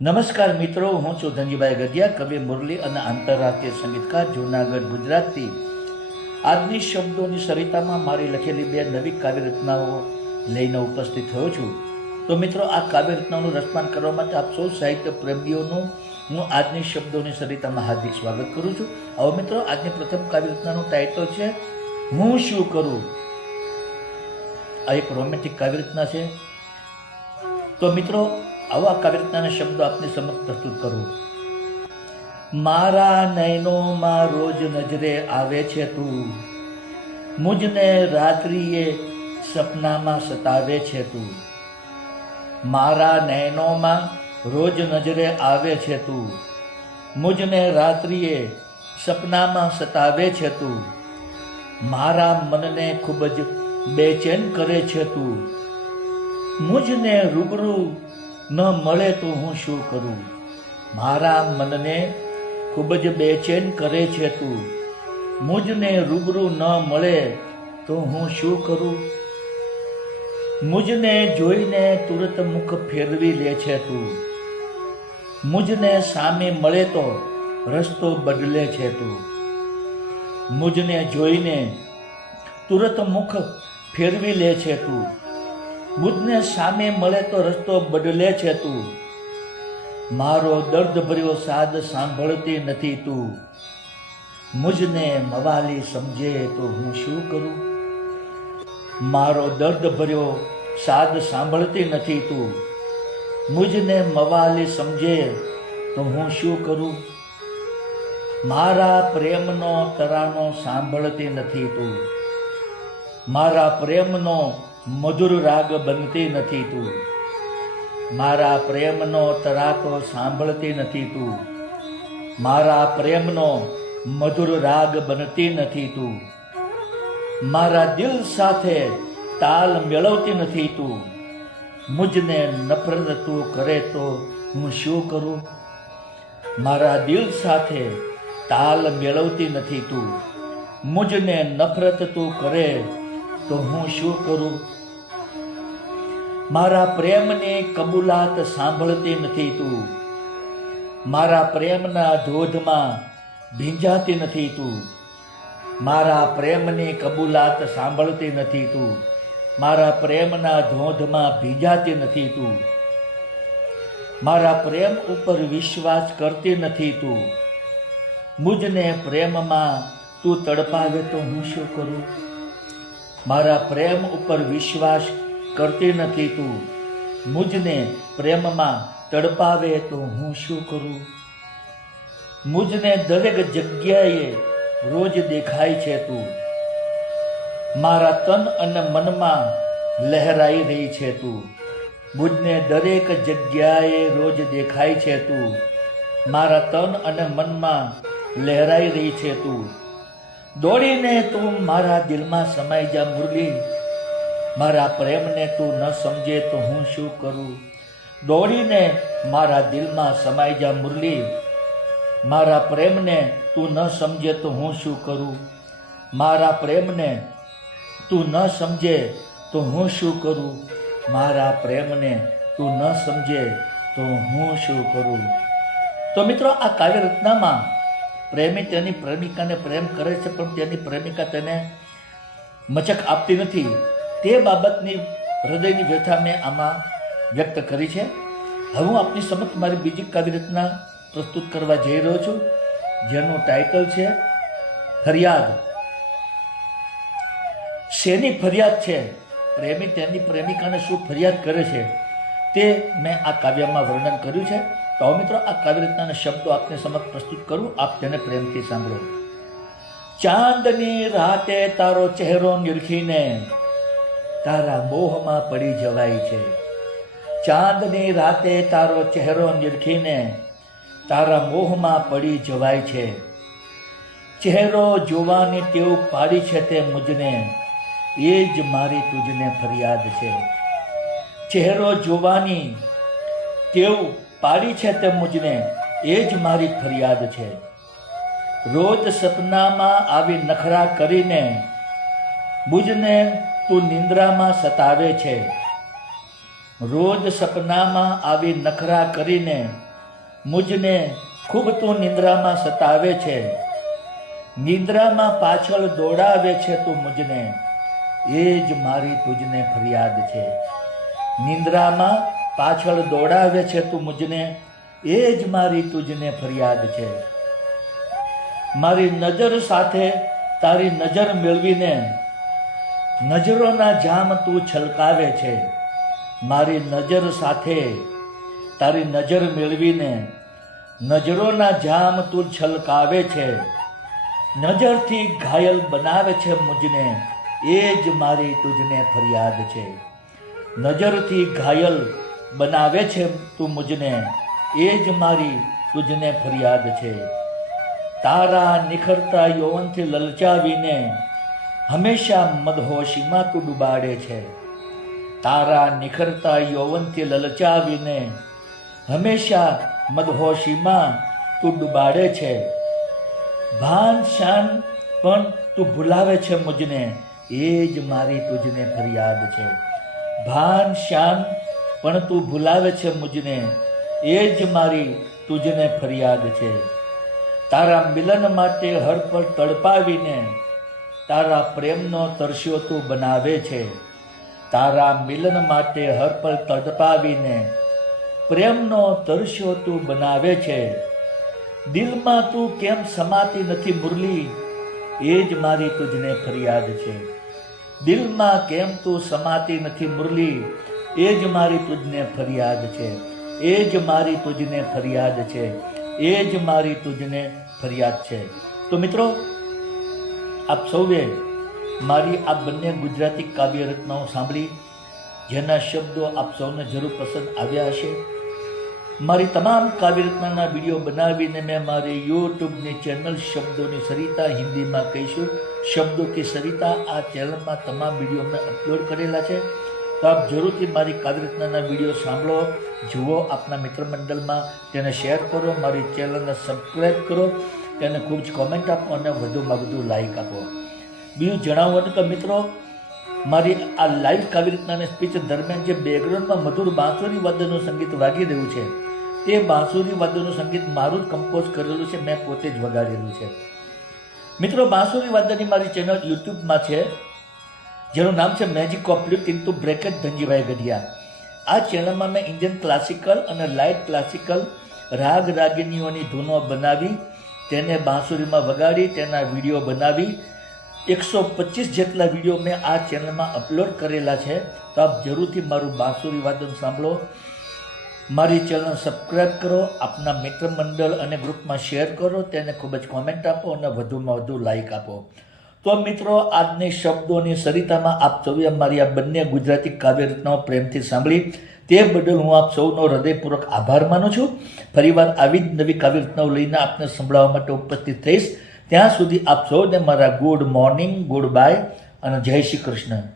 નમસ્કાર મિત્રો, હું છું ધનજીભાઈ ગઢિયા, કવિ મુરલી અને આંતરરાષ્ટ્રીય સંગીતકાર જૂનાગઢ ગુજરાતથી. આજની શબ્દોની સરિતામાં મારી લખેલી બે નવી કાવ્ય રચનાઓ લઈને ઉપસ્થિત થયો છું. તો મિત્રો, આ કાવ્ય રચનાઓનું રસપાન કરવા માટે આપ સૌ સાહિત્ય પ્રેમીઓનું હું આજની શબ્દોની સરિતામાં હાર્દિક સ્વાગત કરું છું. હવે મિત્રો, આજની પ્રથમ કાવ્ય રચનાનું ટાઇટલ છે હું શું કરું. આ એક રોમેન્ટિક કાવ્ય રચના છે. તો મિત્રો, આવા કાવ્ય રચનાના શબ્દો આપની સમક્ષ પ્રસ્તુત કરું. મારા નયનોમાં રોજ નજરે આવે છે તું, મુજને રાત્રિએ સપનામાં સતાવે છે તું. મારા નયનોમાં રોજ નજરે આવે છે તું, મુજને રાત્રિએ સપનામાં સતાવે છે તું. મારા મનને ખૂબ જ બેચેન કરે છે તું, મુજને રૂબરૂ ન મળે તો હું શું કરું. મારા મનને ખૂબ જ બેચેન કરે છે તું, મુજને રૂબરૂ ન મળે તો હું શું કરું. મુજને જોઈને તુરત મુખ ફેરવી લે છે તું, મુજને સામે મળે તો રસ્તો બદલે છે તું. મુજને જોઈને તુરત મુખ ફેરવી લે છે તું, મુજને સામે મળે તો રસ્તો બદલે છે તું. મારો દર્દ ભર્યો સાદ સાંભળતી નથી તું, મુજને મવાલી સમજે તો હું શું કરું. મારો દર્દ ભર્યો સાદ સાંભળતી નથી તું, મુજને મવાલી સમજે તો હું શું કરું. મારા પ્રેમનો તરાનો સાંભળતી નથી તું, મારા પ્રેમનો મધુર રાગ બનતી નથી તું. મારા પ્રેમનો તરાતો સાંભળતી નથી તું, મારા પ્રેમનો મધુર રાગ બનતી નથી તું. મારા દિલ સાથે તાલ મેળવતી નથી તું, મુજને નફરત તું કરે તો હું શું કરું. મારા દિલ સાથે તાલ મેળવતી નથી તું, મુજને નફરત તું કરે તો હું શું કરું. મારા પ્રેમની કબૂલાત સાંભળતી નથી તું, મારા પ્રેમના ધોધમાં ભીંજાતી નથી તું. મારા પ્રેમની કબૂલાત સાંભળતી નથી તું, મારા પ્રેમના ધોધમાં ભીંજાતી નથી તું. મારા પ્રેમ ઉપર વિશ્વાસ કરતી નથી તું, મુજને પ્રેમમાં તું તડપાવે તો હું શું કરું. મારા પ્રેમ ઉપર વિશ્વાસ કરતી નથી તું, મુજને પ્રેમમાં તડપાવે તો હું શું કરું. મુજને દરેક જગ્યાએ રોજ દેખાય છે તું, મારા તન અને મનમાં લહેરાઈ રહી છે તું. મુજને દરેક જગ્યાએ રોજ દેખાય છે તું, મારા તન અને મનમાં લહેરાઈ રહી છે તું. દોડીને તું મારા દિલમાં સમાઈ જા મુરલી, મારા પ્રેમને તું ન સમજે તો હું શું કરું. દોડીને મારા દિલમાં સમાઈ જા મુરલી, મારા પ્રેમને તું ન સમજે તો હું શું કરું. મારા પ્રેમને તું ન સમજે તો હું શું કરું. મારા પ્રેમને તું ન સમજે તો હું શું કરું. તો મિત્રો, આ કાવ્ય રચનામાં પ્રેમી તેની પ્રેમિકાને પ્રેમ કરે છે, પણ તેની પ્રેમિકા તેને મચક આપતી નથી. તે બાબતની હૃદયની વ્યથા મેં આમાં વ્યક્ત કરી છે. હવે હું આપની સમક્ષ મારી બીજી કાવ્ય રચના પ્રસ્તુત કરવા જઈ રહ્યો છું, જેનું ટાઇટલ છે ફરિયાદ. શેની ફરિયાદ છે, પ્રેમી તેની પ્રેમિકાને શું ફરિયાદ કરે છે, તે મેં આ કાવ્યમાં વર્ણન કર્યું છે. તો હવે મિત્રો, આ કાવ્ય રચનાના શબ્દો આપને સમક્ષ પ્રસ્તુત કરું, આપ તેને પ્રેમથી સાંભળો. ચાંદની રાતે તારો ચહેરો નિરખીને તારા મોહમાં પડી જવાય છે. ચાંદની રાતે તારો ચહેરો નિરખીને તારા મોહમાં પડી જવાય છે. ચહેરો જોવાની ટેવ પાડી છે તે મુજને, એ જ મારી તુજને ફરિયાદ છે. ચહેરો જોવાની ટેવ પાડી છે તે મુજને, એ જ મારી ફરિયાદ છે. રોજ સપનામાં આવી નખરા કરીને મુજને તું નિંદ્રામાં સતાવે છે. રોજ સપનામાં આવી નખરા કરીને મુજને ખૂબ તું નિંદ્રામાં સતાવે છે, નિંદ્રામાં પાછળ દોડાવે છે તું મુજને, એ જ મારી તુજને ફરિયાદ છે. નિંદ્રામાં પાછળ દોડાવે છે તું મુજને, એ જ મારી તુજને ફરિયાદ છે. મારી નજર સાથે તારી નજર મેળવીને નજરોના જામ તું છલકાવે છે. મારી નજર સાથે તારી નજર મેળવીને નજરોના જામ તું છલકાવે છે. નજરથી ઘાયલ બનાવે છે મુજને, એ જ મારી તુજને ફરિયાદ છે. નજરથી ઘાયલ બનાવે છે તું મુજને, એ જ મારી તુજને ફરિયાદ છે. તારા નિખરતા યૌવનથી લલચાવીને હંમેશા મદહોશીમાં તું ડૂબાડે છે. તારા નિખરતા યૌવનથી લલચાવીને હંમેશા મદહોશીમાં તું ડૂબાડે છે. ભાન શાન પણ તું ભૂલાવે છે મુજને, એ જ મારી તુજને ફરિયાદ છે. ભાન શાન પણ તું ભૂલાવે છે મુજને, એ જ મારી તુજને ફરિયાદ છે. તારા મિલન માટે હર પર તડપાવીને તારા પ્રેમનો તરસ્યો તું બનાવે છે. તારા મિલન માટે હર પર તડપાવીને પ્રેમનો તરસ્યો તું બનાવે છે. દિલમાં તું કેમ સમાતી નથી મુરલી, એ જ મારી તુજને ફરિયાદ છે. દિલમાં કેમ તું સમાતી નથી મુરલી, એ જ મારી તુજને ફરિયાદ છે. એ જ મારી તુજને ફરિયાદ છે. એ જ મારી તુજને ફરિયાદ છે. તો મિત્રો, આપ સૌએ મારી આ બંને ગુજરાતી કાવ્ય રચનાઓ સાંભળી, જેના શબ્દો આપ સૌને જરૂર પસંદ આવ્યા હશે. મારી તમામ કાવ્ય રચનાના વિડીયો બનાવીને મેં મારી યુટ્યુબની ચેનલ શબ્દોની સરિતા, હિન્દીમાં કહીશું શબ્દો કી સરિતા, આ ચેનલમાં તમામ વિડીયો મેં અપલોડ કરેલા છે. તો આપ જરૂરથી મારી કાવ્ય રચનાના વિડીયો સાંભળો, જુઓ, આપના મિત્ર મંડળમાં તેને શેર કરો, મારી ચેનલને સબસ્ક્રાઈબ કરો, તેને ખૂબ જ કોમેન્ટ આપો અને વધુમાં વધુ લાઈક આપો. બીજું જણાવવાનું કે મિત્રો, મારી આ લાઈવ કાવ્ય રચનાની સ્પીચ દરમિયાન જે બેકગ્રાઉન્ડમાં મધુર બાંસુરી વાદ્યનું સંગીત વાગી રહ્યું છે, તે બાંસુરી વાદ્યનું સંગીત મારું જ કમ્પોઝ કરેલું છે, મેં પોતે જ વગાડેલું છે. મિત્રો, બાંસુરી વાદ્યની મારી ચેનલ યુટ્યુબમાં છે, જેનું નામ છે magic of lift into bracket Dhanjibhai Gadhiya. આ ચેનલમાં મેં ઇન્ડિયન ક્લાસિકલ અને લાઇટ ક્લાસિકલ રાગ રાગિનીઓની ધૂનો બનાવી તેને બાંસુરીમાં વગાડી તેના વિડીયો બનાવી 125 જેટલા વિડીયો મેં આ ચેનલમાં અપલોડ કરેલા છે. તો આપ જરૂરથી મારું બાંસુરી વાદન સાંભળો, મારી ચેનલ સબસ્ક્રાઈબ કરો, આપના મિત્ર મંડળ અને ગ્રુપમાં શેર કરો, તેને ખૂબ જ કોમેન્ટ આપો અને વધુમાં વધુ લાઈક આપો. તો મિત્રો, આજની શબ્દોની સરિતામાં આપ સૌએ મારી આ બંને ગુજરાતી કાવ્ય રચનાઓ પ્રેમથી સાંભળી, તે બદલ હું આપ સૌનો હૃદયપૂર્વક આભાર માનું છું. ફરીવાર આવી જ નવી કાવ્ય રચનાઓ લઈને આપને સંભળાવવા માટે ઉપસ્થિત થઈશ. ત્યાં સુધી આપ સૌને મારા ગુડ મોર્નિંગ, ગુડ બાય અને જય શ્રી કૃષ્ણ.